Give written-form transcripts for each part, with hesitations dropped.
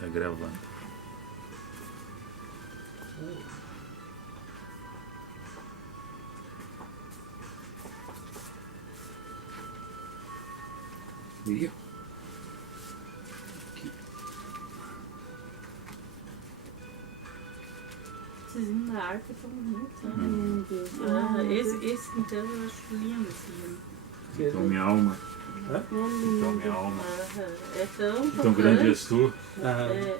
Tá gravando. Viu? Esses hinos da harpa estão bonitos, né? Meu Deus. Esse então eu acho lindo esse hino. Então minha alma. Então minha alma. É tão Tão grande és tu.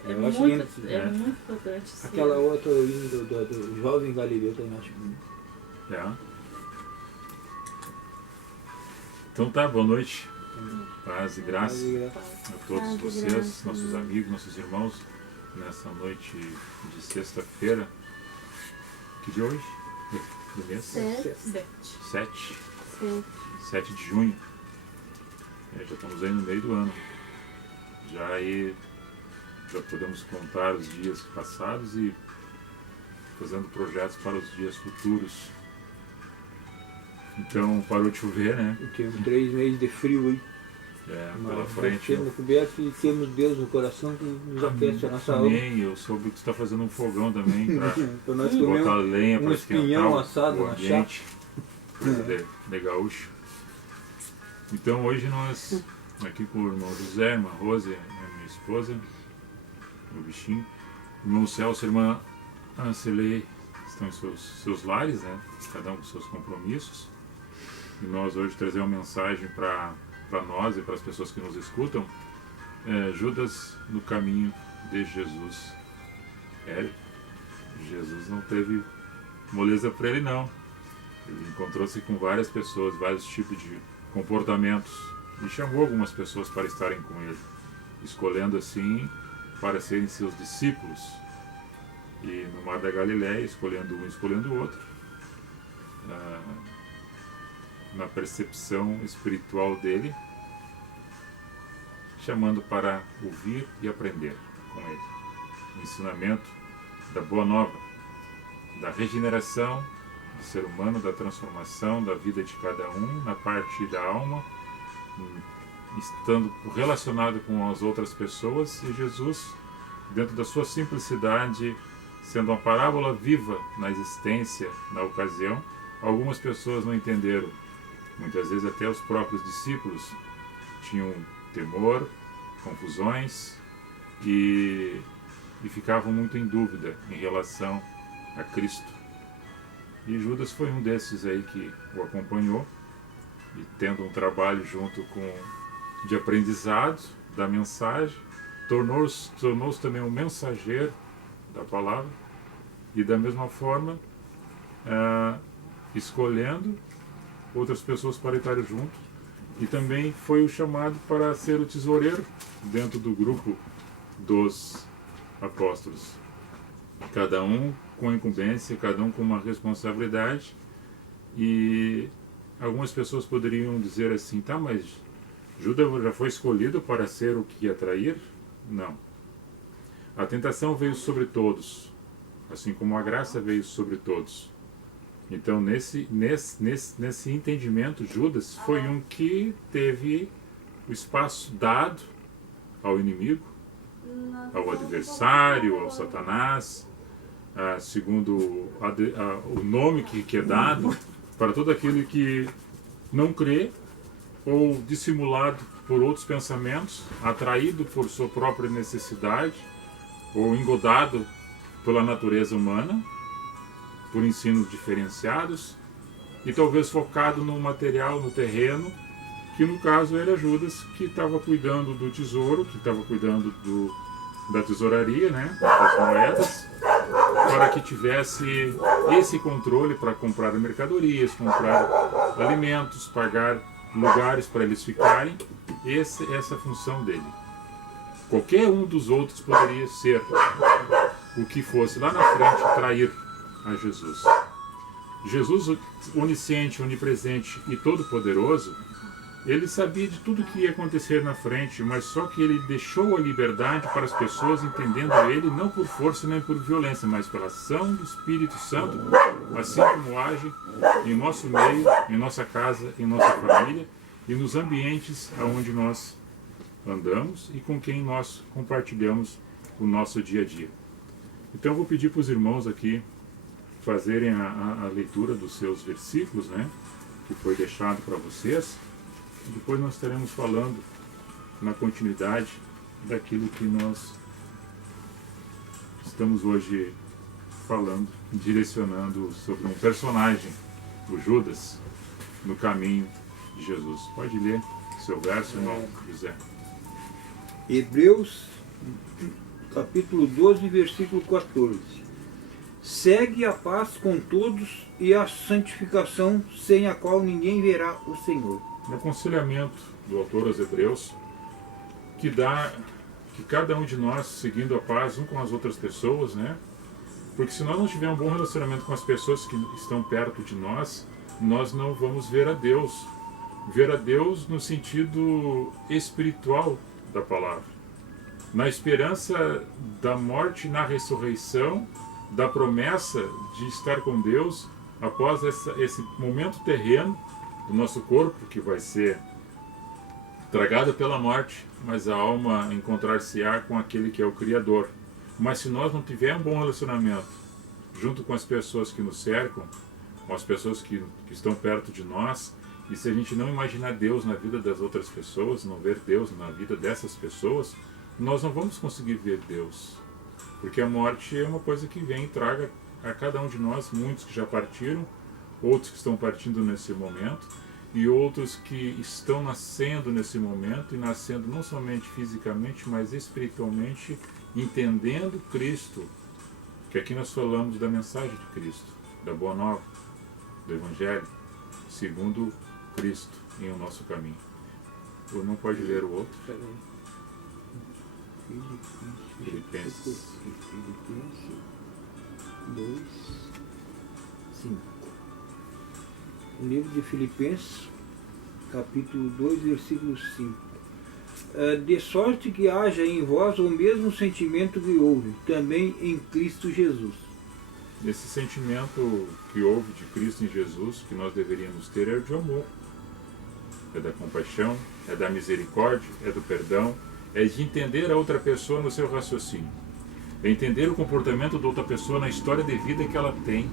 Eu acho lindo. É muito tocante. Esse Aquela hino. outra hino do Jovem Galileu também acho lindo. É. Então tá, boa noite. Paz e graça a todos Paz e vocês, graça. nossos amigos, nossos irmãos, nessa noite de sexta-feira. Que dia é hoje? Do mês? 7. 7. 7 de junho. Já estamos aí no meio do ano. Já podemos contar os dias passados e fazendo projetos para os dias futuros. Então parou de chover, né? E temos 3 meses de frio aí. Pela Mas frente. temos coberto e temos Deus no coração que nos aquece a nossa alma. Também, eu soube que tu está fazendo um fogão também Para nós para comer botar lenha, para esquentar espinhão assado o na ambiente. Coisa de gaúcho. Então hoje nós, aqui com o irmão José, a irmã Rose, a minha esposa, meu bichinho, o irmão Celso e a irmã Ancelei estão em seus lares, né? Cada um com seus compromissos. E nós hoje trazemos uma mensagem para nós e para as pessoas que nos escutam. Judas no caminho de Jesus. Jesus não teve moleza para ele, não. Ele encontrou-se com várias pessoas, vários tipos de comportamentos e chamou algumas pessoas para estarem com ele, escolhendo assim para serem seus discípulos. E no Mar da Galileia, escolhendo um, escolhendo o outro, na percepção espiritual dele, chamando para ouvir e aprender com ele. O ensinamento da Boa Nova, da regeneração do ser humano, da transformação da vida de cada um na parte da alma, estando relacionado com as outras pessoas, e Jesus, dentro da sua simplicidade, sendo uma parábola viva na existência, na ocasião. Algumas pessoas não entenderam, muitas vezes até os próprios discípulos tinham temor, confusões e ficavam muito em dúvida em relação a Cristo. E Judas foi um desses aí que o acompanhou, e tendo um trabalho junto de aprendizado da mensagem, tornou-se também um mensageiro da palavra, e da mesma forma escolhendo outras pessoas para estarem junto, e também foi o chamado para ser o tesoureiro dentro do grupo dos apóstolos. Cada um com incumbência, cada um com uma responsabilidade. E algumas pessoas poderiam dizer assim: tá, mas Judas já foi escolhido para ser o que ia trair? Não. A tentação veio sobre todos, assim como a graça veio sobre todos. Então, nesse entendimento, Judas foi um que teve o espaço dado ao inimigo, ao adversário, ao Satanás, segundo o nome que é dado para todo aquele que não crê, ou dissimulado por outros pensamentos, atraído por sua própria necessidade, ou engodado pela natureza humana, por ensinos diferenciados, e talvez focado no material, no terreno, que no caso era Judas, que estava cuidando do tesouro, que estava cuidando da tesouraria, né, das moedas, para que tivesse esse controle para comprar mercadorias, comprar alimentos, pagar lugares para eles ficarem. Essa função dele. Qualquer um dos outros poderia ser o que fosse lá na frente trair a Jesus. Jesus, onisciente, onipresente e todo-poderoso, ele sabia de tudo que ia acontecer na frente, mas só que ele deixou a liberdade para as pessoas, entendendo ele não por força nem por violência, mas pela ação do Espírito Santo, assim como age em nosso meio, em nossa casa, em nossa família e nos ambientes onde nós andamos e com quem nós compartilhamos o nosso dia a dia. Então eu vou pedir para os irmãos aqui fazerem a leitura dos seus versículos, né, que foi deixado para vocês. Depois nós estaremos falando na continuidade daquilo que nós estamos hoje falando, direcionando sobre um personagem, o Judas, no caminho de Jesus. Pode ler seu verso, irmão José. Hebreus, capítulo 12, versículo 14. Segue a paz com todos e a santificação, sem a qual ninguém verá o Senhor. No aconselhamento do autor aos Hebreus, que dá que cada um de nós, seguindo a paz um com as outras pessoas, né? Porque se nós não tivermos um bom relacionamento com as pessoas que estão perto de nós, nós não vamos ver a Deus. Ver a Deus no sentido espiritual da palavra. Na esperança da morte e na ressurreição, da promessa de estar com Deus após esse momento terreno do nosso corpo, que vai ser tragado pela morte, mas a alma encontrar-se-á com aquele que é o Criador. Mas se nós não tivermos um bom relacionamento junto com as pessoas que nos cercam, com as pessoas que estão perto de nós, e se a gente não imaginar Deus na vida das outras pessoas, não ver Deus na vida dessas pessoas, nós não vamos conseguir ver Deus. Porque a morte é uma coisa que vem e traga a cada um de nós, muitos que já partiram, outros que estão partindo nesse momento, e outros que estão nascendo nesse momento, e nascendo não somente fisicamente, mas espiritualmente, entendendo Cristo, que aqui nós falamos da mensagem de Cristo, da Boa Nova, do Evangelho, segundo Cristo em o nosso caminho. O irmão pode ler o outro. Filipenses 2, 5. O livro de Filipenses, capítulo 2, versículo 5. De sorte que haja em vós o mesmo sentimento que houve também em Cristo Jesus. Esse sentimento que houve de Cristo em Jesus, que nós deveríamos ter, é o de amor. É da compaixão, é da misericórdia, é do perdão, é de entender a outra pessoa no seu raciocínio. É entender o comportamento da outra pessoa na história de vida que ela tem,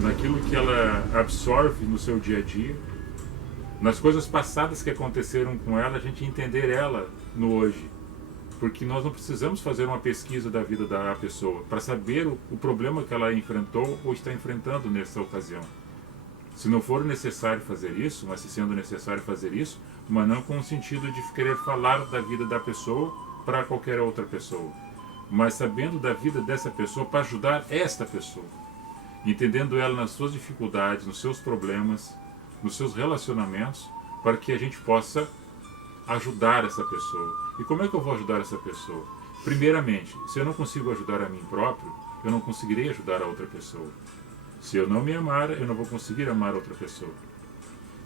naquilo que ela absorve no seu dia a dia, nas coisas passadas que aconteceram com ela, a gente entender ela no hoje. Porque nós não precisamos fazer uma pesquisa da vida da pessoa para saber o problema que ela enfrentou ou está enfrentando nessa ocasião. Se não for necessário fazer isso, mas se sendo necessário fazer isso, mas não com o sentido de querer falar da vida da pessoa para qualquer outra pessoa, mas sabendo da vida dessa pessoa para ajudar esta pessoa, entendendo ela nas suas dificuldades, nos seus problemas, nos seus relacionamentos, para que a gente possa ajudar essa pessoa. E como é que eu vou ajudar essa pessoa? Primeiramente, se eu não consigo ajudar a mim próprio, eu não conseguirei ajudar a outra pessoa. Se eu não me amar, eu não vou conseguir amar outra pessoa.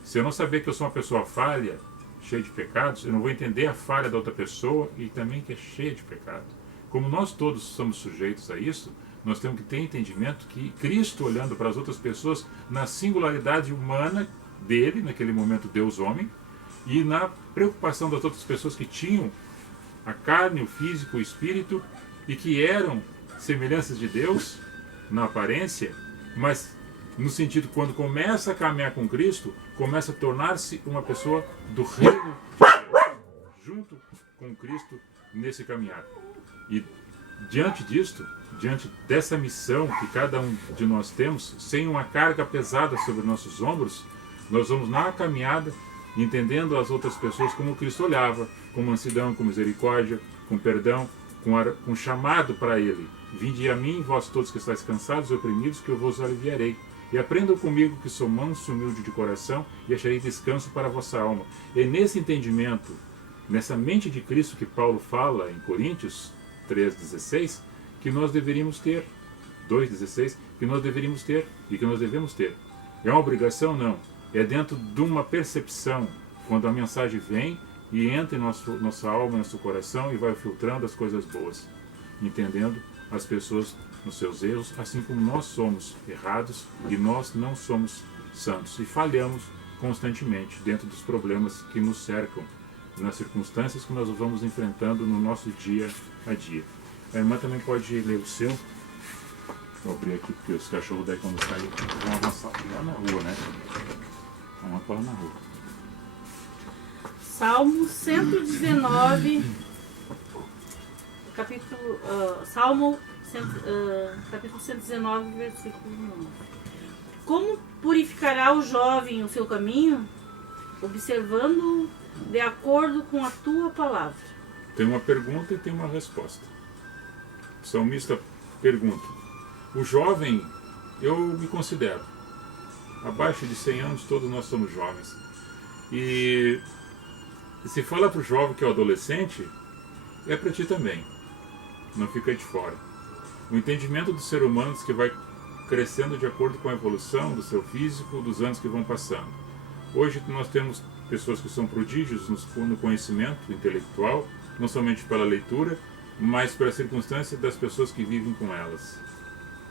Se eu não saber que eu sou uma pessoa falha, cheia de pecados, eu não vou entender a falha da outra pessoa e também que é cheia de pecado. Como nós todos somos sujeitos a isso, nós temos que ter entendimento que Cristo, olhando para as outras pessoas na singularidade humana dele, naquele momento Deus-homem, e na preocupação das outras pessoas que tinham a carne, o físico, o espírito, e que eram semelhanças de Deus na aparência, mas no sentido, quando começa a caminhar com Cristo, começa a tornar-se uma pessoa do reino de Deus, junto com Cristo nesse caminhar. E diante disto, diante dessa missão que cada um de nós temos, sem uma carga pesada sobre nossos ombros, nós vamos na caminhada, entendendo as outras pessoas como Cristo olhava, com mansidão, com misericórdia, com perdão, com chamado para Ele. Vinde a mim, vós todos que estáis cansados e oprimidos, que eu vos aliviarei. E aprendam comigo, que sou manso e humilde de coração, e acharei descanso para a vossa alma. É nesse entendimento, nessa mente de Cristo que Paulo fala em Coríntios 3,16, que nós deveríamos ter, 2,16, que nós deveríamos ter e que nós devemos ter. É uma obrigação? Não. É dentro de uma percepção, quando a mensagem vem e entra em nossa alma, nosso coração, e vai filtrando as coisas boas, entendendo as pessoas nos seus erros, assim como nós somos errados e nós não somos santos e falhamos constantemente dentro dos problemas que nos cercam, nas circunstâncias que nós vamos enfrentando no nosso dia a dia. A irmã também pode ler o seu. Vou abrir aqui porque os cachorros daí quando saem vão avançar lá na rua, né? Vamos lá na rua. Salmo 119, capítulo 119, versículo 9. Como purificará o jovem o seu caminho? Observando-o de acordo com a tua palavra. Tem uma pergunta e tem uma resposta. O salmista pergunta: o jovem, eu me considero, abaixo de 100 anos todos nós somos jovens. E se fala para o jovem que é o adolescente, é para ti também. Não fica de fora. O entendimento do ser humano diz que vai crescendo de acordo com a evolução do seu físico, dos anos que vão passando. Hoje nós temos pessoas que são prodígios no conhecimento intelectual, não somente pela leitura, mas pela circunstância das pessoas que vivem com elas.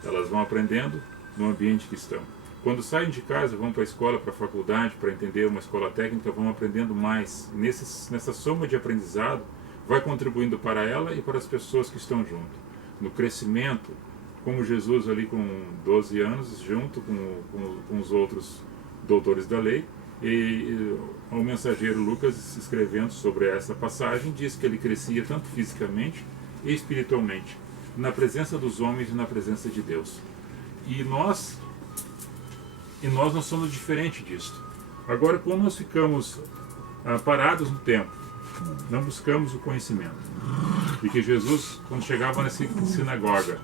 Elas vão aprendendo no ambiente que estão. Quando saem de casa, vão para a escola, para a faculdade, para entender uma escola técnica, vão aprendendo mais. Nessa soma de aprendizado, vai contribuindo para ela e para as pessoas que estão junto. No crescimento, como Jesus ali com 12 anos, junto com os outros doutores da lei, e o mensageiro Lucas, escrevendo sobre essa passagem, diz que ele crescia tanto fisicamente e espiritualmente, na presença dos homens e na presença de Deus. E nós não somos diferente disso. Agora, quando nós ficamos parados no tempo, não buscamos o conhecimento. E que Jesus, quando chegava nessa sinagoga,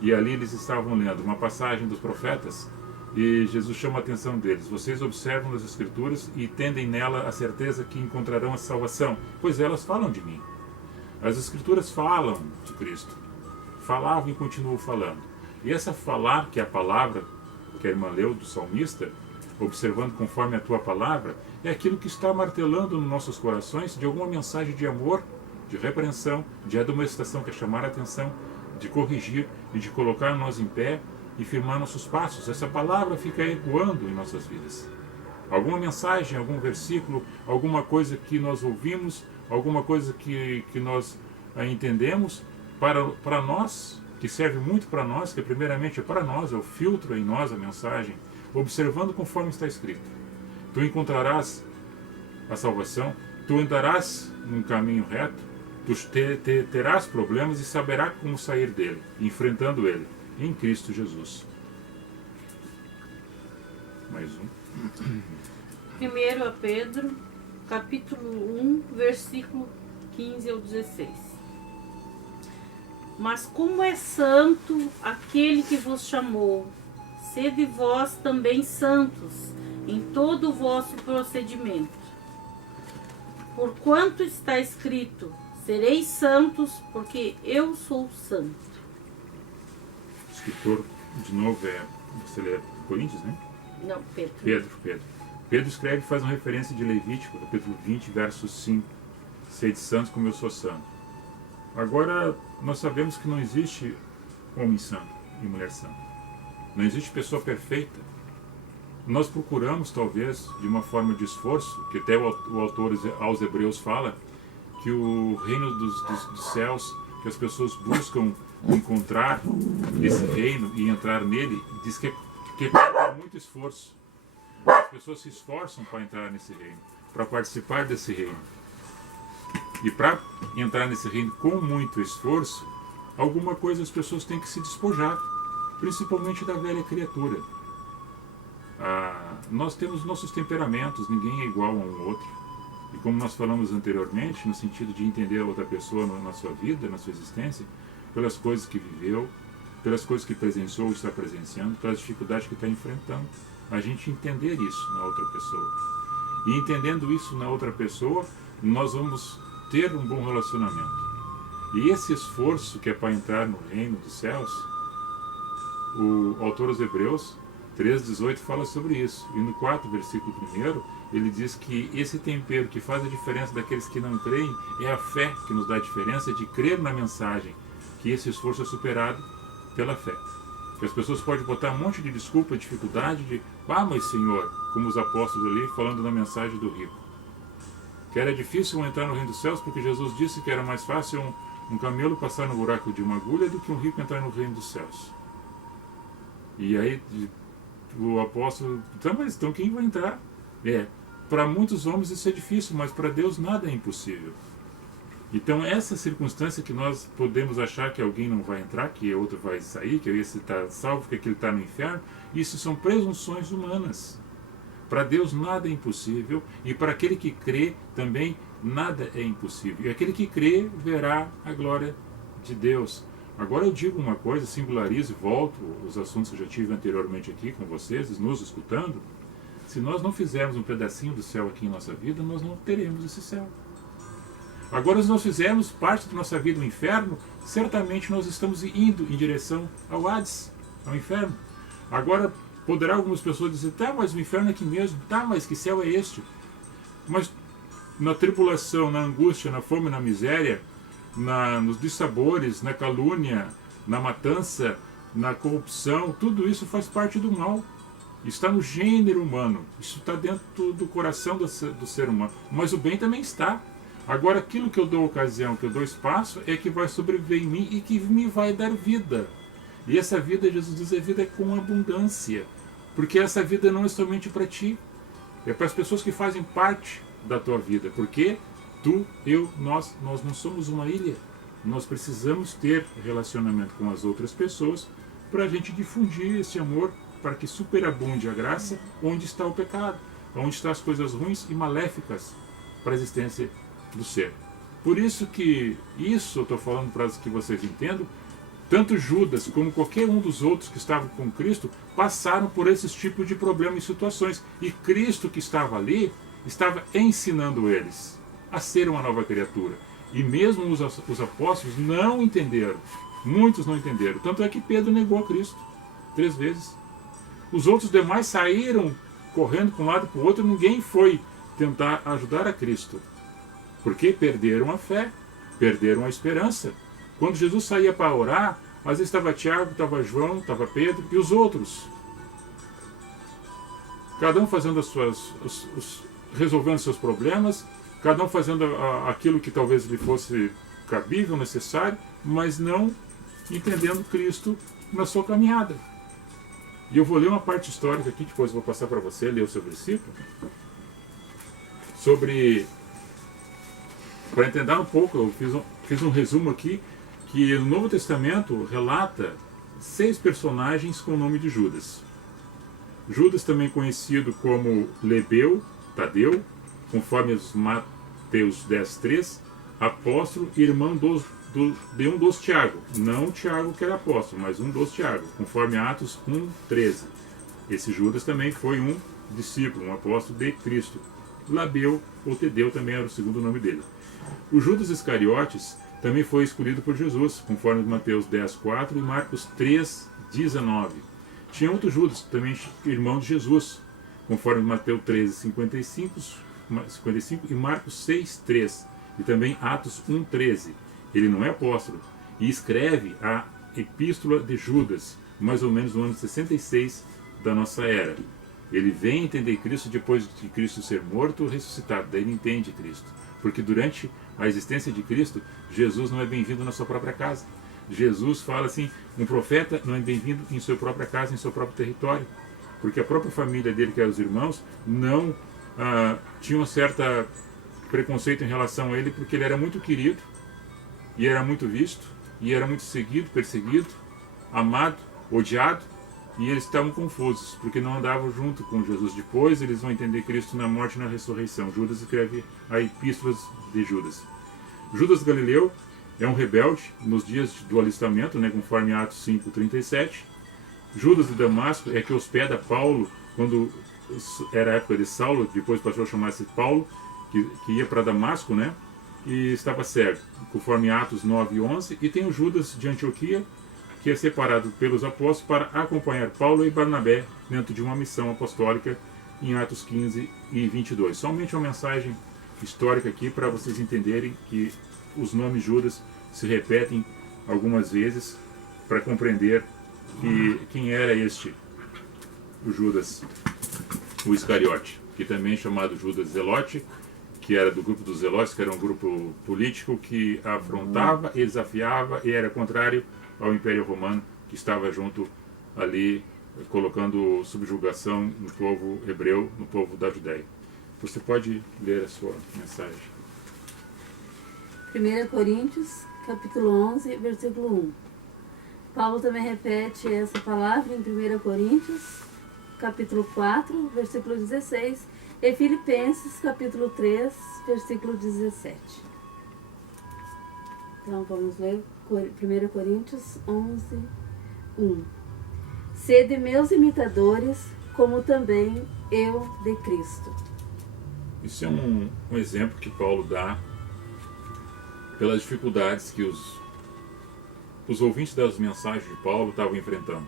e ali eles estavam lendo uma passagem dos profetas, e Jesus chama a atenção deles: vocês observam as Escrituras e tendem nela a certeza que encontrarão a salvação, pois elas falam de mim. As Escrituras falam de Cristo. Falavam e continuam falando. E essa falar, que é a palavra que a irmã leu do salmista, observando conforme a tua palavra, é aquilo que está martelando nos nossos corações de alguma mensagem de amor, de repreensão, de admoestação, que é chamar a atenção, de corrigir e de colocar nós em pé e firmar nossos passos. Essa palavra fica ecoando em nossas vidas. Alguma mensagem, algum versículo, alguma coisa que nós ouvimos, alguma coisa que nós entendemos, para nós, que serve muito para nós, que primeiramente é para nós, é o filtro em nós a mensagem, observando conforme está escrito. Tu encontrarás a salvação, tu andarás num caminho reto, tu terás problemas e saberás como sair dele, enfrentando ele, em Cristo Jesus. Mais um. 1 a Pedro, capítulo 1, versículo 15 ao 16. Mas como é santo aquele que vos chamou, sede vós também santos em todo o vosso procedimento. Porquanto está escrito: sereis santos, porque eu sou santo. O escritor, de novo, você lê Coríntios, né? Não, Pedro. Pedro escreve e faz uma referência de Levítico, capítulo 20, verso 5. Sede santos como eu sou santo. Agora, nós sabemos que não existe homem santo e mulher santa. Não existe pessoa perfeita. Nós procuramos, talvez, de uma forma de esforço, que até o autor aos Hebreus fala, que o reino dos céus, que as pessoas buscam encontrar esse reino e entrar nele, diz que é muito esforço. As pessoas se esforçam para entrar nesse reino, para participar desse reino. E para entrar nesse reino com muito esforço, alguma coisa as pessoas têm que se despojar, principalmente da velha criatura. Nós temos nossos temperamentos, ninguém é igual a um outro. E como nós falamos anteriormente, no sentido de entender a outra pessoa na sua vida, na sua existência, pelas coisas que viveu, pelas coisas que presenciou ou está presenciando, pelas dificuldades que está enfrentando, a gente entender isso na outra pessoa. E entendendo isso na outra pessoa, nós vamos ter um bom relacionamento. E esse esforço que é para entrar no reino dos céus, o autor aos Hebreus 3,18 fala sobre isso. E no 4, versículo 1, ele diz que esse tempero que faz a diferença daqueles que não creem é a fé que nos dá a diferença de crer na mensagem, que esse esforço é superado pela fé. Que as pessoas podem botar um monte de desculpa, dificuldade de mas Senhor, como os apóstolos ali falando na mensagem do rico, que era difícil entrar no reino dos céus porque Jesus disse que era mais fácil um camelo passar no buraco de uma agulha do que um rico entrar no reino dos céus. E aí o apóstolo, tá, mas então quem vai entrar? Para muitos homens isso é difícil, mas para Deus nada é impossível. Então essa circunstância que nós podemos achar que alguém não vai entrar, que outro vai sair, que esse está salvo, que aquele está no inferno, isso são presunções humanas. Para Deus nada é impossível, e para aquele que crê também nada é impossível. E aquele que crê verá a glória de Deus. Agora eu digo uma coisa, singularizo e volto os assuntos que eu já tive anteriormente aqui com vocês, nos escutando. Se nós não fizermos um pedacinho do céu aqui em nossa vida, nós não teremos esse céu. Agora, se nós fizermos parte da nossa vida no inferno, certamente nós estamos indo em direção ao Hades, ao inferno. Agora, poderá algumas pessoas dizer, tá, mas o inferno é aqui mesmo, tá, mas que céu é este? Mas na tribulação, na angústia, na fome, na miséria, nos dissabores, na calúnia, na matança, na corrupção, tudo isso faz parte do mal. Está no gênero humano, isso está dentro do coração do ser humano, mas o bem também está. Agora, aquilo que eu dou ocasião, que eu dou espaço, é que vai sobreviver em mim e que me vai dar vida. E essa vida, Jesus diz, é vida com abundância. Porque essa vida não é somente para ti, é para as pessoas que fazem parte da tua vida. Porque tu, eu, nós não somos uma ilha. Nós precisamos ter relacionamento com as outras pessoas para a gente difundir esse amor, para que superabunde a graça onde está o pecado, onde estão as coisas ruins e maléficas para a existência do ser. Por isso que isso eu estou falando para que vocês entendam, tanto Judas como qualquer um dos outros que estavam com Cristo passaram por esses tipos de problemas e situações. E Cristo que estava ali, estava ensinando eles a ser uma nova criatura. E mesmo os apóstolos não entenderam. Muitos não entenderam. Tanto é que Pedro negou a Cristo 3 vezes. Os outros demais saíram correndo para um lado e para o outro. Ninguém foi tentar ajudar a Cristo. Porque perderam a fé, perderam a esperança. Quando Jesus saía para orar, às vezes estava Tiago, estava João, estava Pedro e os outros. Cada um fazendo resolvendo seus problemas, cada um fazendo aquilo que talvez lhe fosse cabível, necessário, mas não entendendo Cristo na sua caminhada. E eu vou ler uma parte histórica aqui, depois eu vou passar para você ler o seu versículo, para entender um pouco, eu fiz um resumo aqui, que no Novo Testamento relata 6 personagens com o nome de Judas. Judas, também conhecido como Lebeu, Tadeu, conforme os Mateus 10:3, apóstolo e irmão de um dos Tiago. Não o Tiago que era apóstolo, mas um dos Tiago, conforme Atos 1:13. Esse Judas também foi um discípulo, um apóstolo de Cristo. Labeu ou Tadeu também era o segundo nome dele. O Judas Iscariotes também foi escolhido por Jesus, conforme Mateus 10:4 e Marcos 3:19. Tinha outro Judas, também irmão de Jesus, conforme Mateus 13:55 e Marcos 6:3. E também Atos 1:13. Ele não é apóstolo e escreve a Epístola de Judas, mais ou menos no ano 66 da nossa era. Ele vem entender Cristo depois de Cristo ser morto ou ressuscitado, daí ele entende Cristo. Porque durante a existência de Cristo, Jesus não é bem-vindo na sua própria casa. Jesus fala assim, um profeta não é bem-vindo em sua própria casa, em seu próprio território. Porque a própria família dele, que eram os irmãos, não tinham um certo preconceito em relação a ele, porque ele era muito querido, e era muito visto, e era muito seguido, perseguido, amado, odiado, e eles estavam confusos, porque não andavam junto com Jesus. Depois eles vão entender Cristo na morte e na ressurreição. Judas escreve a Epístola de Judas. Judas Galileu é um rebelde nos dias do alistamento, conforme Atos 5:37. Judas de Damasco é que hospeda Paulo quando era a época de Saulo, depois passou a chamar-se Paulo, que ia para Damasco, e estava cego, conforme Atos 9:11. E tem o Judas de Antioquia, que é separado pelos apóstolos para acompanhar Paulo e Barnabé dentro de uma missão apostólica em Atos 15:22. Somente uma mensagem histórica aqui para vocês entenderem que os nomes Judas se repetem algumas vezes para compreender quem era o Judas, o Iscariote, que também é chamado Judas Zelote, que era do grupo dos Zelotes, que era um grupo político que afrontava e desafiava e era contrário ao Império Romano, que estava junto ali, colocando subjugação no povo hebreu, no povo da Judéia. Você pode ler a sua mensagem. 1 Coríntios, capítulo 11, versículo 1. Paulo também repete essa palavra em 1 Coríntios, capítulo 4, versículo 16, e Filipenses, capítulo 3, versículo 17. Então vamos ler 1 Coríntios 11, 1. Sede meus imitadores, como também eu de Cristo. Isso é um exemplo que Paulo dá pelas dificuldades que os ouvintes das mensagens de Paulo estavam enfrentando.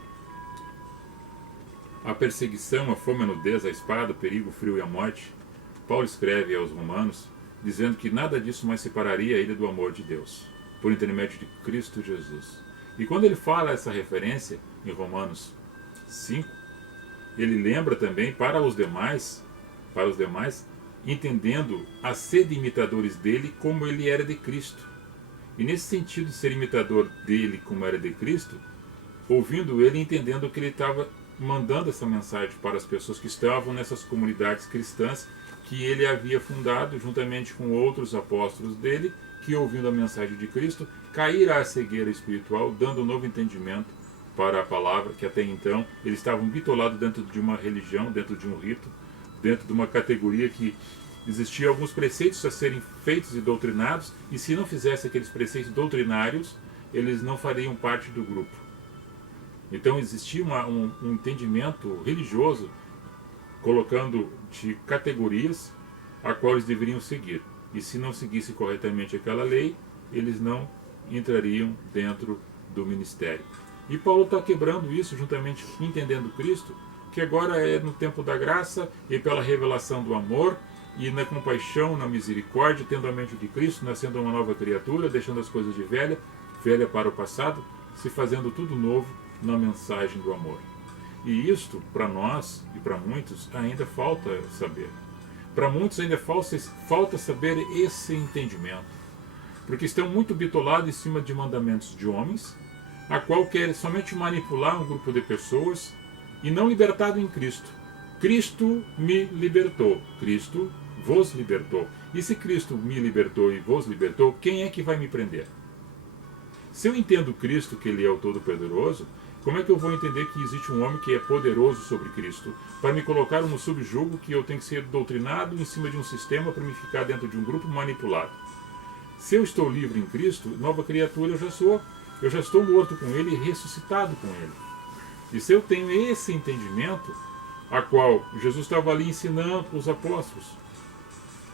A perseguição, a fome, a nudez, a espada, o perigo, o frio e a morte. Paulo escreve aos Romanos dizendo que nada disso mais separaria ele do amor de Deus, por intermédio de Cristo Jesus. E quando ele fala essa referência em Romanos 5, ele lembra também para os demais, entendendo a ser de imitadores dele como ele era de Cristo. E nesse sentido de ser imitador dele como era de Cristo, ouvindo ele e entendendo que ele estava mandando essa mensagem para as pessoas que estavam nessas comunidades cristãs que ele havia fundado juntamente com outros apóstolos dele, que ouvindo a mensagem de Cristo, caíram à cegueira espiritual, dando um novo entendimento para a palavra, que até então eles estavam bitolados dentro de uma religião, dentro de um rito, dentro de uma categoria que existiam alguns preceitos a serem feitos e doutrinados, e se não fizesse aqueles preceitos doutrinários, eles não fariam parte do grupo. Então existia um entendimento religioso colocando de categorias a qual eles deveriam seguir. E se não seguisse corretamente aquela lei, eles não entrariam dentro do ministério. E Paulo está quebrando isso juntamente entendendo Cristo, que agora é no tempo da graça e pela revelação do amor e na compaixão, na misericórdia, tendo a mente de Cristo, nascendo uma nova criatura, deixando as coisas de velha para o passado, se fazendo tudo novo na mensagem do amor. E isto, para nós e para muitos, ainda falta saber. Para muitos ainda falta saber esse entendimento. Porque estão muito bitolados em cima de mandamentos de homens, a qual querem somente manipular um grupo de pessoas e não libertado em Cristo. Cristo me libertou. Cristo vos libertou. E se Cristo me libertou e vos libertou, quem é que vai me prender? Se eu entendo Cristo, que Ele é o Todo-Poderoso, como é que eu vou entender que existe um homem que é poderoso sobre Cristo para me colocar no subjugo que eu tenho que ser doutrinado em cima de um sistema para me ficar dentro de um grupo manipulado? Se eu estou livre em Cristo, nova criatura eu já sou. Eu já estou morto com Ele e ressuscitado com Ele. E se eu tenho esse entendimento, a qual Jesus estava ali ensinando os apóstolos,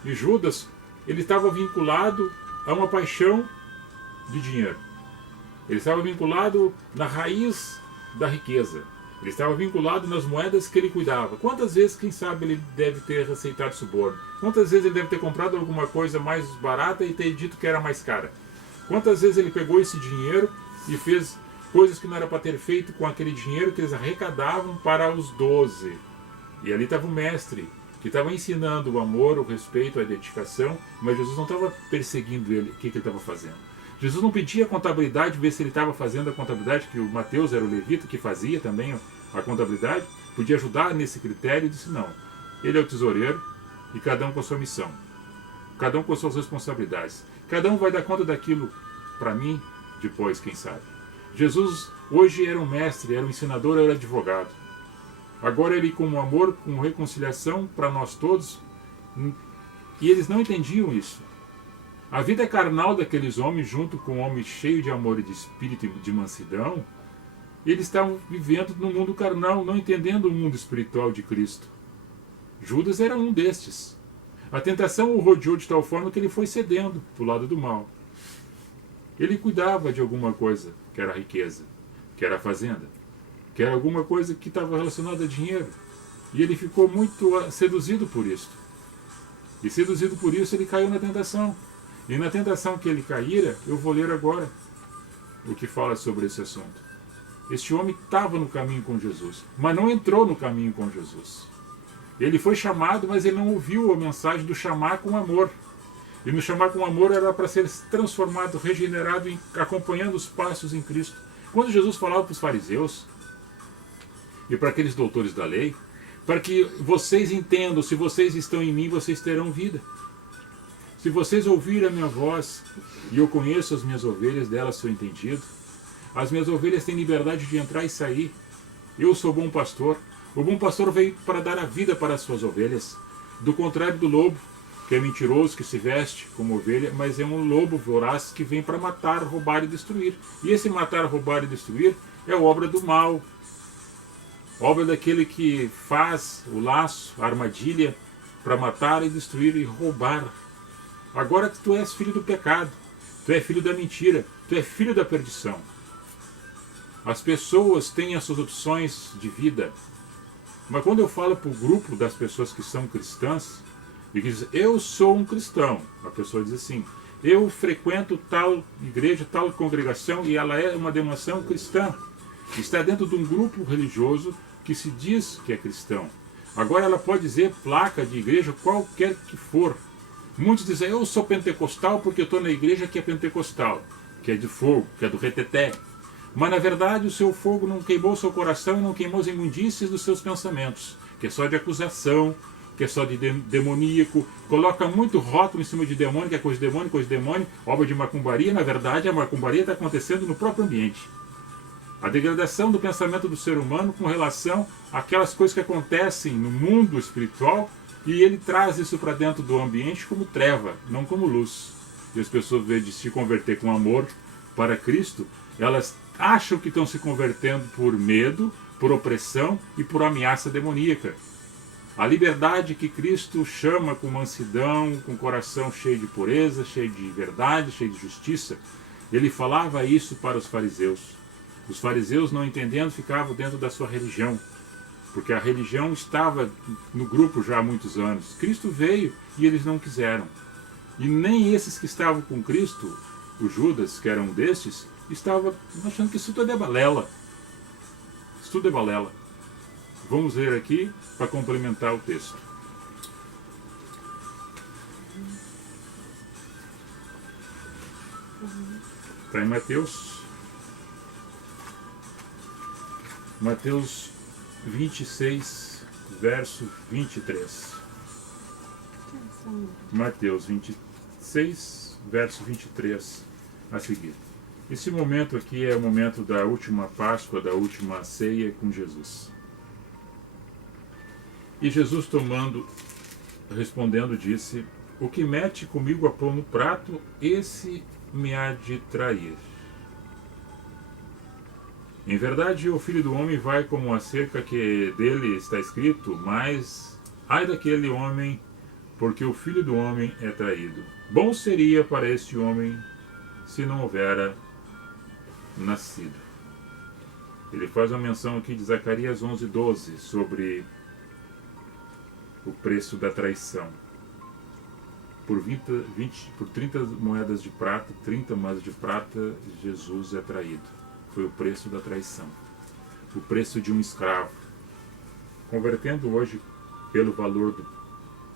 e Judas, ele estava vinculado a uma paixão de dinheiro. Ele estava vinculado na raiz da riqueza. Ele estava vinculado nas moedas que ele cuidava. Quantas vezes, quem sabe, ele deve ter aceitado suborno? Quantas vezes ele deve ter comprado alguma coisa mais barata e ter dito que era mais cara? Quantas vezes ele pegou esse dinheiro e fez coisas que não era para ter feito com aquele dinheiro que eles arrecadavam para os 12? E ali estava o mestre, que estava ensinando o amor, o respeito, a dedicação, mas Jesus não estava perseguindo ele. O que ele estava fazendo? Jesus não pedia a contabilidade, ver se ele estava fazendo a contabilidade, que o Mateus era o levita, que fazia também a contabilidade, podia ajudar nesse critério, e disse não. Ele é o tesoureiro e cada um com a sua missão. Cada um com as suas responsabilidades. Cada um vai dar conta daquilo para mim depois, quem sabe. Jesus hoje era um mestre, era um ensinador, era advogado. Agora ele com amor, com reconciliação para nós todos, e eles não entendiam isso. A vida carnal daqueles homens, junto com um homem cheio de amor e de espírito e de mansidão, eles estavam vivendo no mundo carnal, não entendendo o mundo espiritual de Cristo. Judas era um destes. A tentação o rodeou de tal forma que ele foi cedendo para o lado do mal. Ele cuidava de alguma coisa, que era a riqueza, que era a fazenda, que era alguma coisa que estava relacionada a dinheiro. E ele ficou muito seduzido por isso. E seduzido por isso ele caiu na tentação. E na tentação que ele caíra, eu vou ler agora o que fala sobre esse assunto. Este homem estava no caminho com Jesus, mas não entrou no caminho com Jesus. Ele foi chamado, mas ele não ouviu a mensagem do chamar com amor. E no chamar com amor era para ser transformado, regenerado, acompanhando os passos em Cristo. Quando Jesus falava para os fariseus e para aqueles doutores da lei, para que vocês entendam, se vocês estão em mim, vocês terão vida. Se vocês ouvirem a minha voz, e eu conheço as minhas ovelhas, delas sou entendido, as minhas ovelhas têm liberdade de entrar e sair. Eu sou bom pastor. O bom pastor veio para dar a vida para as suas ovelhas. Do contrário do lobo, que é mentiroso, que se veste como ovelha, mas é um lobo voraz que vem para matar, roubar e destruir. E esse matar, roubar e destruir é obra do mal. Obra daquele que faz o laço, a armadilha, para matar e destruir e roubar. Agora que tu és filho do pecado, tu és filho da mentira, tu és filho da perdição. As pessoas têm as suas opções de vida. Mas quando eu falo para o grupo das pessoas que são cristãs, e que dizem, eu sou um cristão, a pessoa diz assim, eu frequento tal igreja, tal congregação, e ela é uma denominação cristã. Está dentro de um grupo religioso que se diz que é cristão. Agora ela pode dizer placa de igreja qualquer que for. Muitos dizem, eu sou pentecostal porque eu estou na igreja que é pentecostal, que é de fogo, que é do reteté. Mas na verdade o seu fogo não queimou o seu coração e não queimou as imundícies dos seus pensamentos, que é só de acusação, que é só de demoníaco, coloca muito rótulo em cima de demônio, que é coisa de demônio, obra de macumbaria. Na verdade a macumbaria está acontecendo no próprio ambiente. A degradação do pensamento do ser humano com relação àquelas coisas que acontecem no mundo espiritual, e ele traz isso para dentro do ambiente como treva, não como luz. E as pessoas, ao invés de se converter com amor para Cristo, elas acham que estão se convertendo por medo, por opressão e por ameaça demoníaca. A liberdade que Cristo chama com mansidão, com coração cheio de pureza, cheio de verdade, cheio de justiça, ele falava isso para os fariseus. Os fariseus, não entendendo, ficavam dentro da sua religião, porque a religião estava no grupo já há muitos anos. Cristo veio e eles não quiseram. E nem esses que estavam com Cristo, o Judas, que era um destes, estava achando que isso tudo é balela. Isso tudo é balela. Vamos ver aqui para complementar o texto. Está em Mateus 26, verso 23. Mateus 26, verso 23 a seguir. Esse momento aqui é o momento da última Páscoa, da última ceia com Jesus. E Jesus, respondendo, disse, o que mete comigo a pão no prato, esse me há de trair. Em verdade, o Filho do Homem vai como acerca que dele está escrito, mas ai daquele homem, porque o Filho do Homem é traído. Bom seria para este homem se não houvera nascido. Ele faz uma menção aqui de Zacarias 11:12 sobre o preço da traição. Por 30 moedas de prata, 30 moedas de prata, Jesus é traído. Foi o preço da traição. O preço de um escravo. Convertendo hoje pelo valor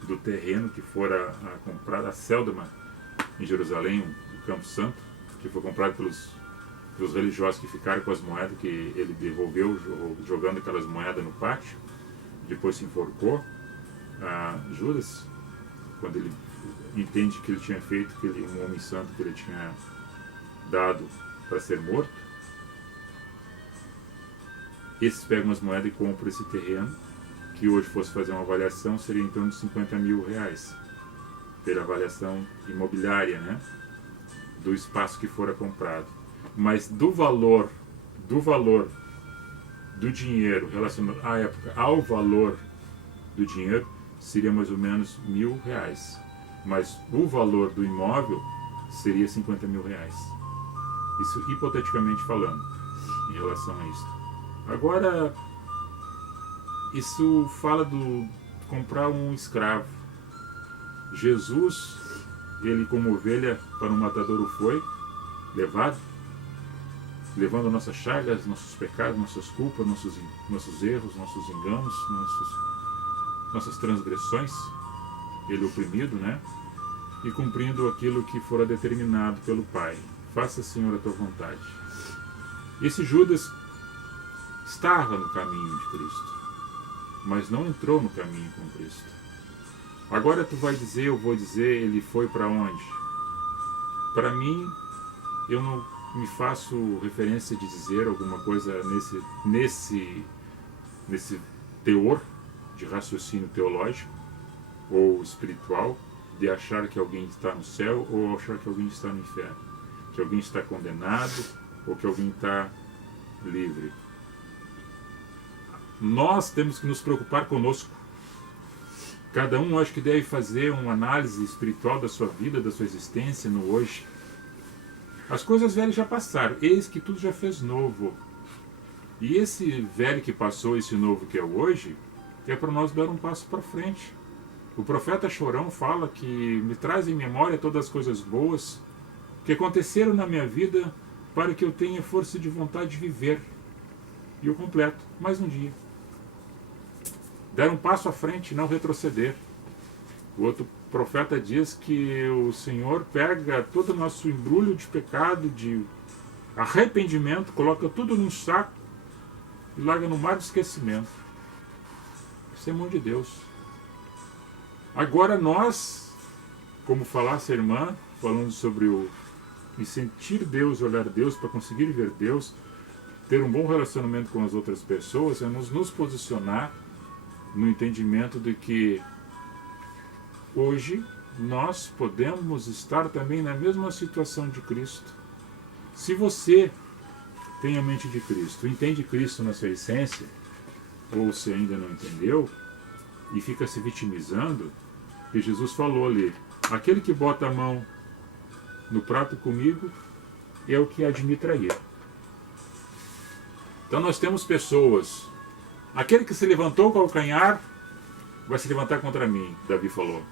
do terreno que fora comprado, a Céldama, em Jerusalém, o Campo Santo, que foi comprado pelos religiosos que ficaram com as moedas que ele devolveu, jogando aquelas moedas no pátio. Depois se enforcou. Judas, quando ele entende que ele tinha feito, um homem santo que ele tinha dado para ser morto, esses pegam as moedas e compram esse terreno, que hoje fosse fazer uma avaliação, seria em torno de 50 mil reais, pela avaliação imobiliária, né, do espaço que fora comprado. Mas do valor do dinheiro relacionado à época ao valor do dinheiro, seria mais ou menos R$1.000. Mas o valor do imóvel seria 50 mil reais. Isso hipoteticamente falando, em relação a isso. Agora, isso fala do comprar um escravo. Jesus, ele como ovelha para um matadouro foi levado, levando nossas chagas, nossos pecados, nossas culpas, nossos erros, nossos enganos, nossas transgressões, ele oprimido, né? E cumprindo aquilo que fora determinado pelo Pai. Faça, Senhor, a tua vontade. Esse Judas estava no caminho de Cristo, mas não entrou no caminho com Cristo. Agora tu vai dizer, eu vou dizer, ele foi para onde? Para mim, eu não me faço referência de dizer alguma coisa nesse teor de raciocínio teológico ou espiritual, de achar que alguém está no céu ou achar que alguém está no inferno, que alguém está condenado ou que alguém está livre. Nós temos que nos preocupar conosco. Cada um, acho que deve fazer uma análise espiritual da sua vida, da sua existência no hoje. As coisas velhas já passaram, eis que tudo já fez novo. E esse velho que passou, esse novo que é o hoje, é para nós dar um passo para frente. O profeta Chorão fala que me traz em memória todas as coisas boas que aconteceram na minha vida para que eu tenha força de vontade de viver. E eu completo, mais um dia. Dar um passo à frente, não retroceder. O outro profeta diz que o Senhor pega todo o nosso embrulho de pecado, de arrependimento, coloca tudo num saco e larga no mar de esquecimento. Isso é mão de Deus. Agora nós, como falasse a irmã, falando sobre o sentir Deus, olhar Deus, para conseguir ver Deus, ter um bom relacionamento com as outras pessoas, é nos posicionar no entendimento de que hoje nós podemos estar também na mesma situação de Cristo. Se você tem a mente de Cristo, entende Cristo na sua essência, ou se ainda não entendeu, e fica se vitimizando, que Jesus falou ali, aquele que bota a mão no prato comigo é o que há de me trair. Então nós temos pessoas, aquele que se levantou com o calcanhar vai se levantar contra mim, Davi falou.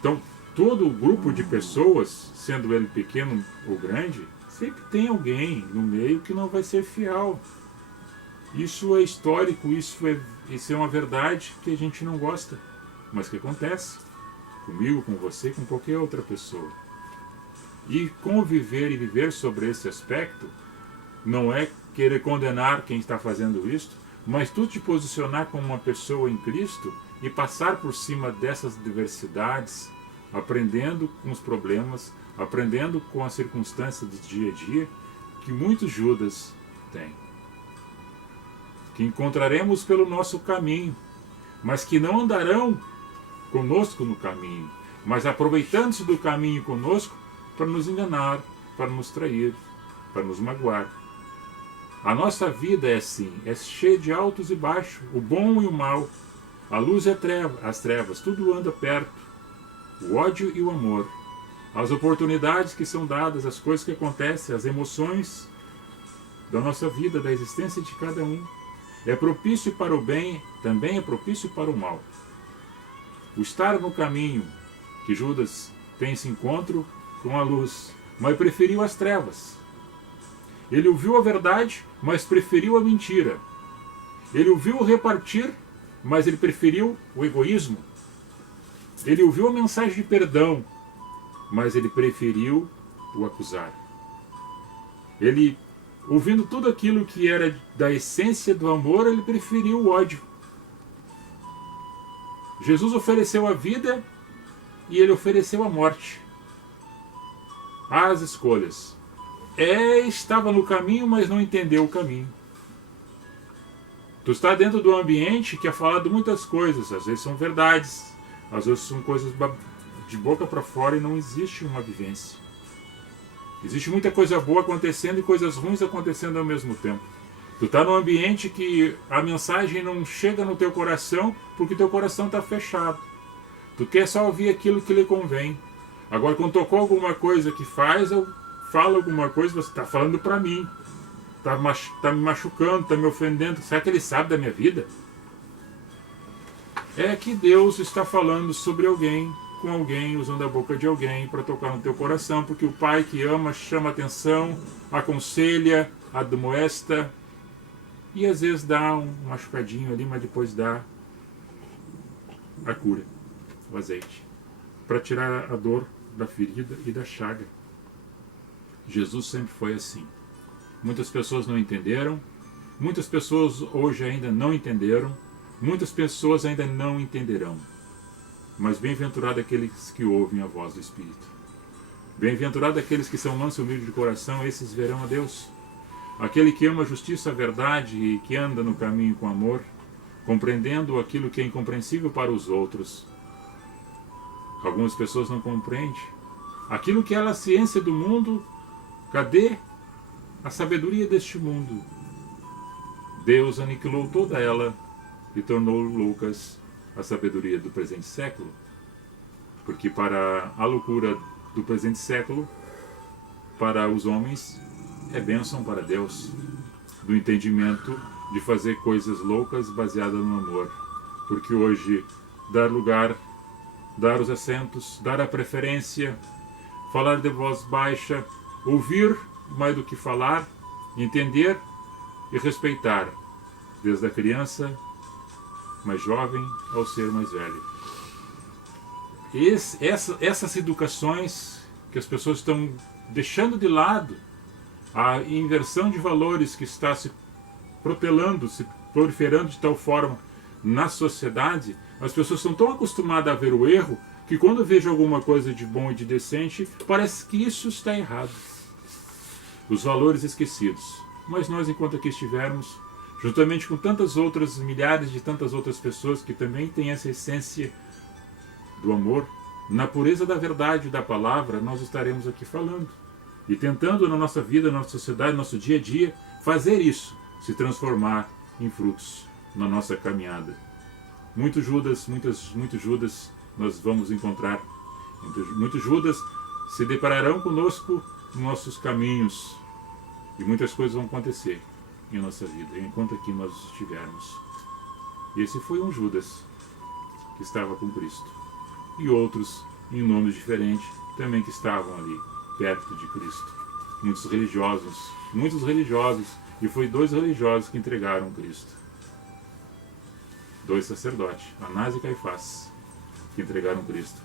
Então todo o grupo de pessoas, sendo ele pequeno ou grande, sempre tem alguém no meio que não vai ser fiel. Isso é histórico, isso é uma verdade que a gente não gosta, mas que acontece comigo, com você, com qualquer outra pessoa. E conviver e viver sobre esse aspecto não é querer condenar quem está fazendo isso, mas tu te posicionar como uma pessoa em Cristo e passar por cima dessas diversidades, aprendendo com os problemas, aprendendo com as circunstâncias do dia a dia que muitos Judas têm. Que encontraremos pelo nosso caminho, mas que não andarão conosco no caminho, mas aproveitando-se do caminho conosco para nos enganar, para nos trair, para nos magoar. A nossa vida é assim, é cheia de altos e baixos, o bom e o mal, a luz e as trevas, tudo anda perto, o ódio e o amor, as oportunidades que são dadas, as coisas que acontecem, as emoções da nossa vida, da existência de cada um. É propício para o bem, também é propício para o mal. O estar no caminho que Judas tem esse encontro com a luz, mas preferiu as trevas. Ele ouviu a verdade, mas preferiu a mentira. Ele ouviu o repartir, mas ele preferiu o egoísmo. Ele ouviu a mensagem de perdão, mas ele preferiu o acusar. Ele, ouvindo tudo aquilo que era da essência do amor, ele preferiu o ódio. Jesus ofereceu a vida e ele ofereceu a morte. As escolhas. Estava no caminho, mas não entendeu o caminho. Tu está dentro do ambiente que é falado muitas coisas, às vezes são verdades, às vezes são coisas de boca para fora e não existe uma vivência. Existe muita coisa boa acontecendo e coisas ruins acontecendo ao mesmo tempo. Tu está num ambiente que a mensagem não chega no teu coração porque teu coração está fechado. Tu quer só ouvir aquilo que lhe convém. Agora, quando tocou alguma coisa que faz, eu falo alguma coisa, você está falando para mim. Está me machucando, está me ofendendo. Será que ele sabe da minha vida? É que Deus está falando sobre alguém, com alguém, usando a boca de alguém para tocar no teu coração, porque o Pai que ama chama atenção, aconselha, admoesta, e às vezes dá um machucadinho ali, mas depois dá a cura, o azeite, para tirar a dor da ferida e da chaga. Jesus sempre foi assim. Muitas pessoas não entenderam, muitas pessoas hoje ainda não entenderam, muitas pessoas ainda não entenderão. Mas bem-aventurado aqueles que ouvem a voz do Espírito. Bem-aventurado aqueles que são mansos e humildes de coração, esses verão a Deus. Aquele que ama a justiça, a verdade e que anda no caminho com amor, compreendendo aquilo que é incompreensível para os outros. Algumas pessoas não compreendem. Aquilo que é a ciência do mundo, cadê a sabedoria deste mundo? Deus aniquilou toda ela e tornou loucas a sabedoria do presente século. Porque para a loucura do presente século, para os homens, é bênção para Deus, do entendimento de fazer coisas loucas baseadas no amor. Porque hoje, dar lugar, dar os assentos, dar a preferência, falar de voz baixa, ouvir mais do que falar, entender e respeitar, desde a criança mais jovem ao ser mais velho. Essas educações que as pessoas estão deixando de lado, a inversão de valores que está se propelando, se proliferando de tal forma na sociedade, as pessoas estão tão acostumadas a ver o erro que quando vejo alguma coisa de bom e de decente, parece que isso está errado. Os valores esquecidos. Mas nós, enquanto aqui estivermos, juntamente com tantas outras, milhares de tantas outras pessoas que também têm essa essência do amor, na pureza da verdade e da palavra, nós estaremos aqui falando. E tentando na nossa vida, na nossa sociedade, no nosso dia a dia, fazer isso, se transformar em frutos na nossa caminhada. Muitos Judas nós vamos encontrar. Muitos Judas se depararão conosco nos nossos caminhos. E muitas coisas vão acontecer em nossa vida, enquanto aqui nós estivermos. E esse foi um Judas que estava com Cristo. E outros, em nomes diferentes, também que estavam ali, perto de Cristo. Muitos religiosos, e foi 2 religiosos que entregaram Cristo. 2 sacerdotes, Anás e Caifás, que entregaram Cristo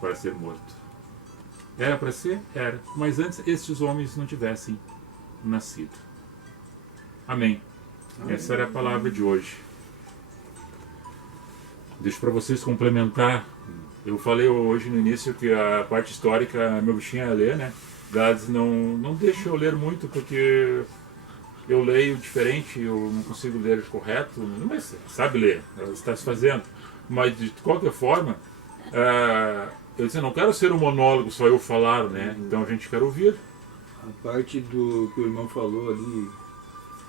para ser morto. Era para ser? Era. Mas antes estes homens não tivessem nascido. Amém. Essa era a palavra de hoje. Deixo para vocês complementar. Eu falei hoje no início que a parte histórica, meu bichinho é ler, né? Gades não deixa eu ler muito porque eu leio diferente, eu não consigo ler correto, mas sabe ler, está se fazendo. Mas de qualquer forma, eu disse, não quero ser um monólogo, só eu falar, né? Então a gente quer ouvir. A parte do que o irmão falou ali,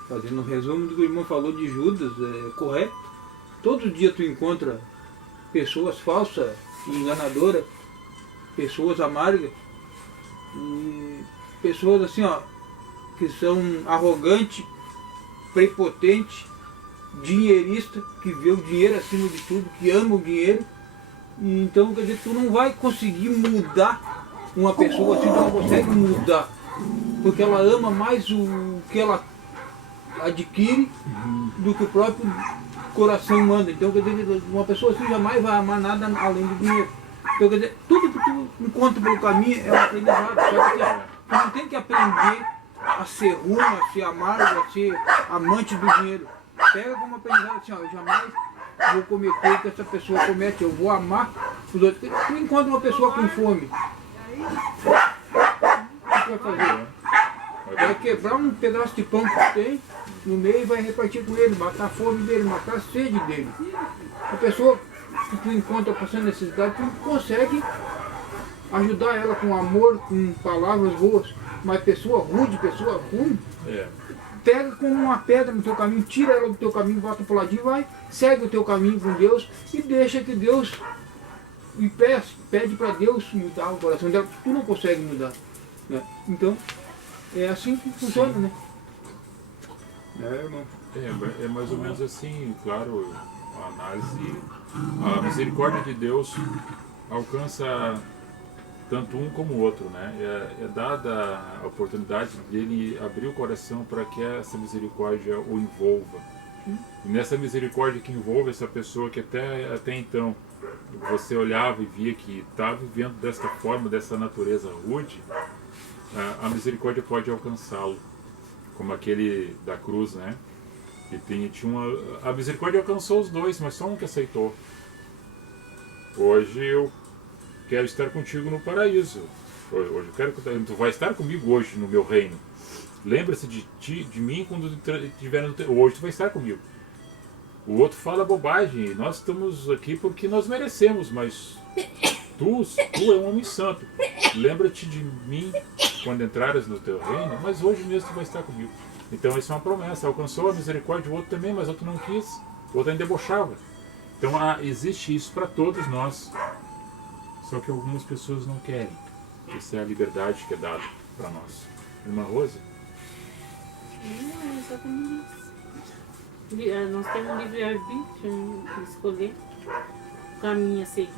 fazendo um resumo do que o irmão falou de Judas, é correto. Todo dia tu encontra pessoas falsas e enganadoras, pessoas amargas, e pessoas assim, ó, que são arrogantes, prepotentes, dinheiristas, que vê o dinheiro acima de tudo, que ama o dinheiro. E então, quer dizer, tu não vai conseguir mudar uma pessoa assim, tu não consegue mudar, porque ela ama mais o que ela adquire do que o próprio coração manda. Então, quer dizer, uma pessoa assim jamais vai amar nada além do dinheiro. Então, quer dizer, tudo que tu encontra pelo caminho é um aprendizado. Só que tu não tem que aprender a ser ruim, a ser amargo, a ser amante do dinheiro. Pega como aprendizado assim, ó, eu jamais vou cometer o que essa pessoa comete, eu vou amar os outros. Tu encontra uma pessoa com fome, o que tu vai fazer? Vai quebrar um pedaço de pão que tu tem no meio e vai repartir com ele, matar a fome dele, matar a sede dele. A pessoa que tu encontra passando necessidade, tu consegue ajudar ela com amor, com palavras boas. Mas pessoa rude, pessoa ruim, pega como uma pedra no teu caminho, tira ela do teu caminho, volta pro ladinho, vai, segue o teu caminho com Deus e deixa que Deus, e pede para Deus mudar o coração dela, porque tu não consegue mudar, né? Então, é assim que funciona, né? Irmão? É mais ou menos assim, claro, a análise, a misericórdia de Deus alcança tanto um como o outro, né? É dada a oportunidade dele abrir o coração para que essa misericórdia o envolva. E nessa misericórdia que envolve essa pessoa que até então você olhava e via que estava vivendo desta forma, dessa natureza rude, a misericórdia pode alcançá-lo. Como aquele da cruz, né? A misericórdia alcançou os dois, mas só um que aceitou. Hoje eu quero estar contigo no paraíso. Hoje eu quero que tu vai estar comigo hoje no meu reino. Lembra-se de mim quando estiver no teu. Hoje tu vai estar comigo. O outro fala bobagem. Nós estamos aqui porque nós merecemos, mas tu é um homem santo. Lembra-te de mim quando entrares no teu reino, mas hoje mesmo tu vai estar comigo. Então isso é uma promessa. Alcançou a misericórdia, o outro também, mas o outro não quis. O outro ainda debochava. Então existe isso para todos nós. Só que algumas pessoas não querem. Essa é a liberdade que é dada para nós. Irmã Rosa? É exatamente isso. Nós temos livre-arbítrio de escolher o caminho a seguir.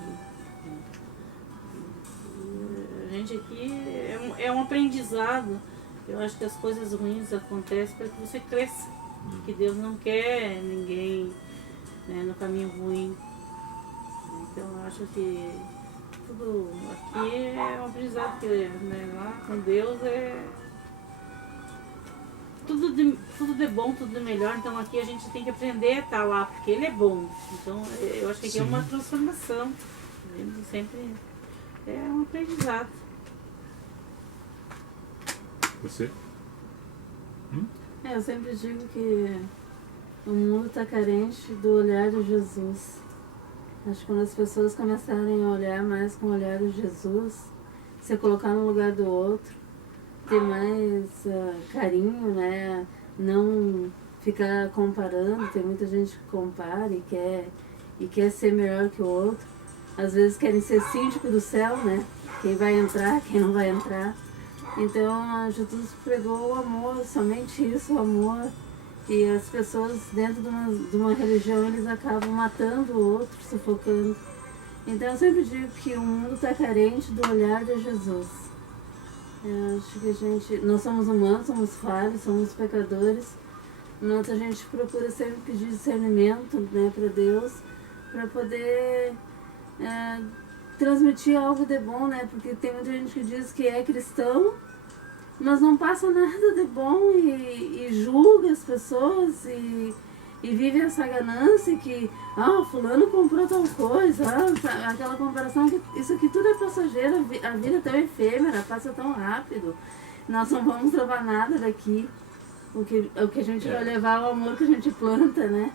A gente aqui é um aprendizado. Eu acho que as coisas ruins acontecem para que você cresça. Que Deus não quer ninguém, né, no caminho ruim. Então eu acho que tudo aqui é um aprendizado que, né, lá com Deus é tudo de bom, tudo de melhor. Então aqui a gente tem que aprender a estar lá, porque Ele é bom. Então eu acho que aqui é uma transformação. Sempre é um aprendizado. Você? Eu sempre digo que o mundo está carente do olhar de Jesus. Acho que quando as pessoas começarem a olhar mais com o olhar de Jesus, se colocar no lugar do outro, ter mais carinho, né? Não ficar comparando. Tem muita gente que compara e quer ser melhor que o outro. Às vezes querem ser síndico do céu, né? Quem vai entrar, quem não vai entrar. Então Jesus pregou o amor, somente isso, o amor. E as pessoas dentro de uma religião, eles acabam matando o outro, sufocando. Então eu sempre digo que o mundo está carente do olhar de Jesus. Eu acho que nós somos humanos, somos falhos, somos pecadores. Mas a gente procura sempre pedir discernimento, né, para Deus, para poder transmitir algo de bom, né? Porque tem muita gente que diz que é cristão, mas não passa nada de bom e julga as pessoas e vive essa ganância que fulano comprou tal coisa, aquela comparação que isso aqui tudo é passageiro, a vida é tão efêmera, passa tão rápido, nós não vamos levar nada daqui, o que a gente vai levar é o amor que a gente planta, né?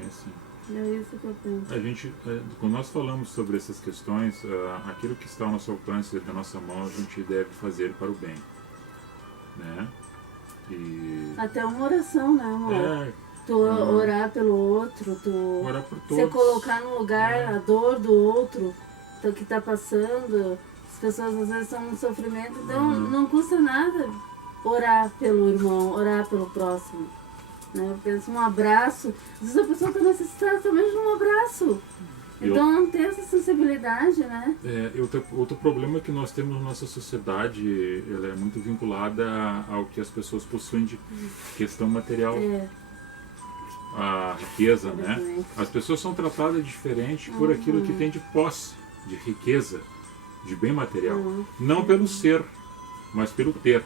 É assim. É isso que eu penso. Quando nós falamos sobre essas questões, aquilo que está ao nosso alcance, da nossa mão, a gente deve fazer para o bem. Né? Até uma oração, né, amor? Tu orar pelo outro, tu orar por todos. Se colocar no lugar a dor do outro, do que está passando. As pessoas às vezes estão no sofrimento, então não custa nada orar pelo irmão, orar pelo próximo. Né? Eu penso, um abraço. Às vezes a pessoa está necessitada também de um abraço. Então não tem essa sensibilidade, né? Outro problema é que nós temos na nossa sociedade, ela é muito vinculada ao que as pessoas possuem de questão material. A riqueza, né? As pessoas são tratadas diferente por aquilo que tem de posse, de riqueza, de bem material. Não pelo ser, mas pelo ter.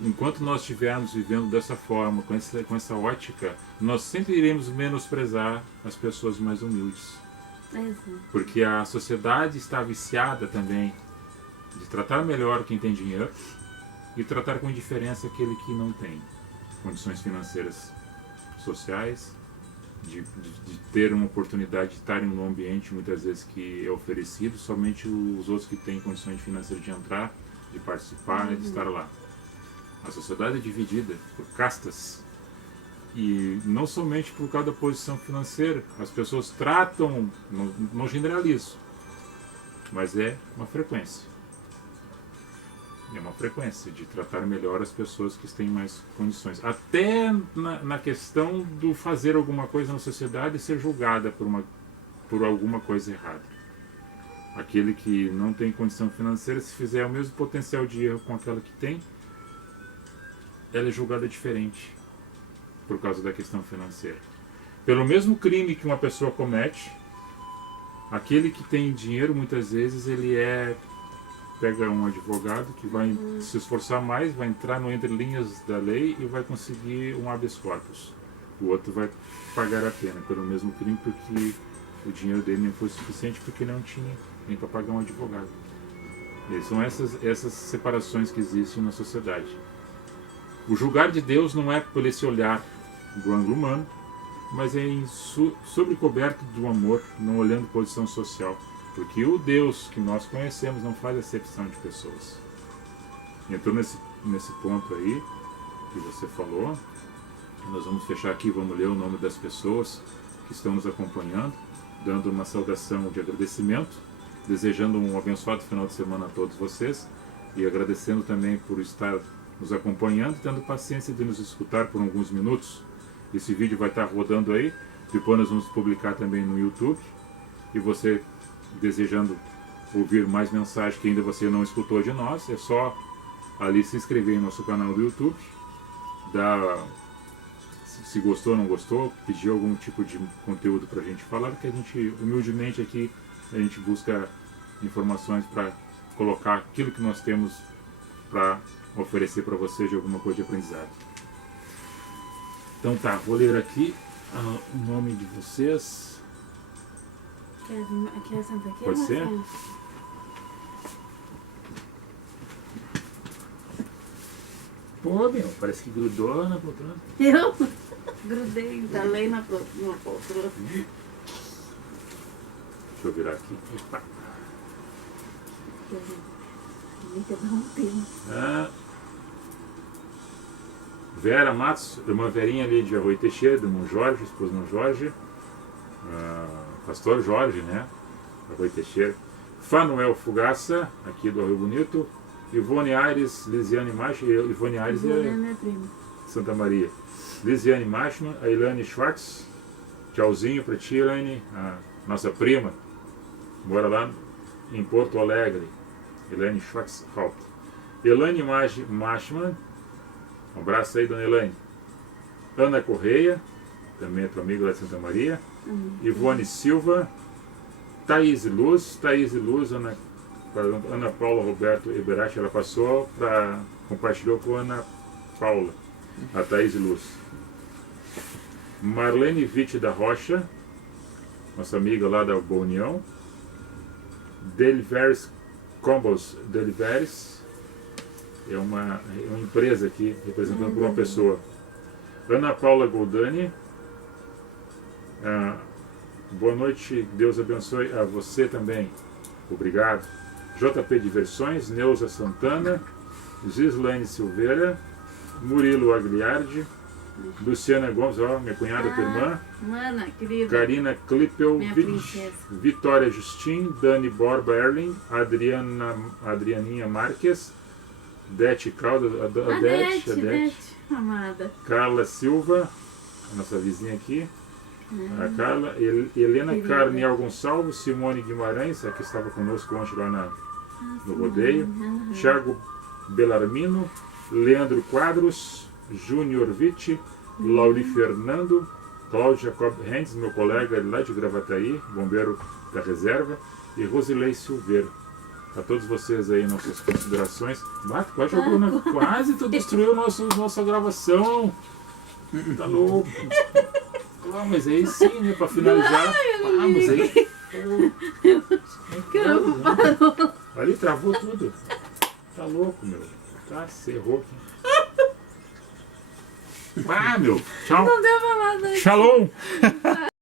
Enquanto nós estivermos vivendo dessa forma, com essa ótica, nós sempre iremos menosprezar as pessoas mais humildes. Porque a sociedade está viciada também de tratar melhor quem tem dinheiro e tratar com indiferença aquele que não tem condições financeiras sociais, de ter uma oportunidade de estar em um ambiente muitas vezes que é oferecido, somente os outros que têm condições financeiras de entrar, de participar, de estar lá. A sociedade é dividida por castas. E não somente por causa da posição financeira, as pessoas tratam, não generalizo, mas é uma frequência. É uma frequência de tratar melhor as pessoas que têm mais condições. Até na questão do fazer alguma coisa na sociedade e ser julgada por alguma coisa errada. Aquele que não tem condição financeira, se fizer o mesmo potencial de erro com aquela que tem, ela é julgada diferente. por causa da questão financeira. Pelo mesmo crime que uma pessoa comete, aquele que tem dinheiro, muitas vezes, ele pega um advogado que vai se esforçar mais, vai entrar no entre linhas da lei e vai conseguir um habeas corpus. O outro vai pagar a pena pelo mesmo crime, porque o dinheiro dele não foi suficiente, porque não tinha nem para pagar um advogado. E são essas separações que existem na sociedade. O julgar de Deus não é por esse olhar do ângulo humano, mas é sobrecoberto do amor, não olhando posição social. Porque o Deus que nós conhecemos não faz acepção de pessoas. Então, nesse ponto aí que você falou, nós vamos fechar aqui, vamos ler o nome das pessoas que estão nos acompanhando, dando uma saudação de agradecimento, desejando um abençoado final de semana a todos vocês e agradecendo também por estar nos acompanhando, tendo paciência de nos escutar por alguns minutos. Esse vídeo vai estar rodando aí, depois nós vamos publicar também no YouTube, e você desejando ouvir mais mensagens que ainda você não escutou de nós, é só ali se inscrever em nosso canal do YouTube, se gostou ou não gostou, pedir algum tipo de conteúdo para a gente falar, que a gente, humildemente aqui, a gente busca informações para colocar aquilo que nós temos para oferecer para vocês de alguma coisa de aprendizado. Então tá, vou ler aqui o nome de vocês. Quer sentar aqui? Pode ser? Marcelo? Pô, meu, parece que grudou na poltrona. Eu grudei, entalei na poltrona. Deixa eu virar aqui. Opa. Fica dar um tempo. Vera Matos, irmã Verinha ali de Arroio Teixeira, do irmão Jorge, esposa do irmão Jorge. Pastor Jorge, né? Arroio Teixeira. Fanuel Fugaça, aqui do Rio Bonito. Ivone Aires, Lisiane Machman. Ivone Aires Ivone é é minha prima. Santa Maria. Lisiane Machman, a Ilane Schwartz. Tchauzinho pra ti, Ilane, a nossa prima. Mora lá em Porto Alegre. Ilane Schwartz Haupt. Elane Machman. Um abraço aí, dona Elane. Ana Correia, também é tua amiga lá de Santa Maria. Ivone Silva. Thaís Luz, Ana Paula Roberto Eberach, ela passou compartilhou com a Ana Paula, a Thaís Luz. Marlene Witt da Rocha, nossa amiga lá da Boa União. Deliveries Combos Deliveries, é uma empresa aqui, representando por uma pessoa. Ana Paula Goldani. Boa noite, Deus abençoe a você também. Obrigado. JP Diversões, Neuza Santana, Gislaine Silveira, Murilo Agliardi, Luciana Gomes, minha cunhada, tua irmã. Mana, querida. Karina Klippelwitz, Vitória Justin, Dani Borba Erling, Adrianinha Marques, Dete Caldas, Adete, amada. Carla Silva, a nossa vizinha aqui. A Carla, Helena Carniel Gonçalves, Simone Guimarães, a que estava conosco ontem lá no rodeio, Thiago Belarmino, Leandro Quadros, Júnior Vitti, Lauri Fernando, Cláudio Jacob Rendes, meu colega lá de Gravataí, bombeiro da reserva, e Rosilei Silveira. A todos vocês aí, nossas considerações. Quase tu destruiu nossa gravação. Tá louco. Mas aí sim, né? Pra finalizar. Mas aí. Parou. Ali travou tudo. Tá louco, meu. Tá, cerrou aqui. Meu. Tchau. Não deu pra nada. Shalom.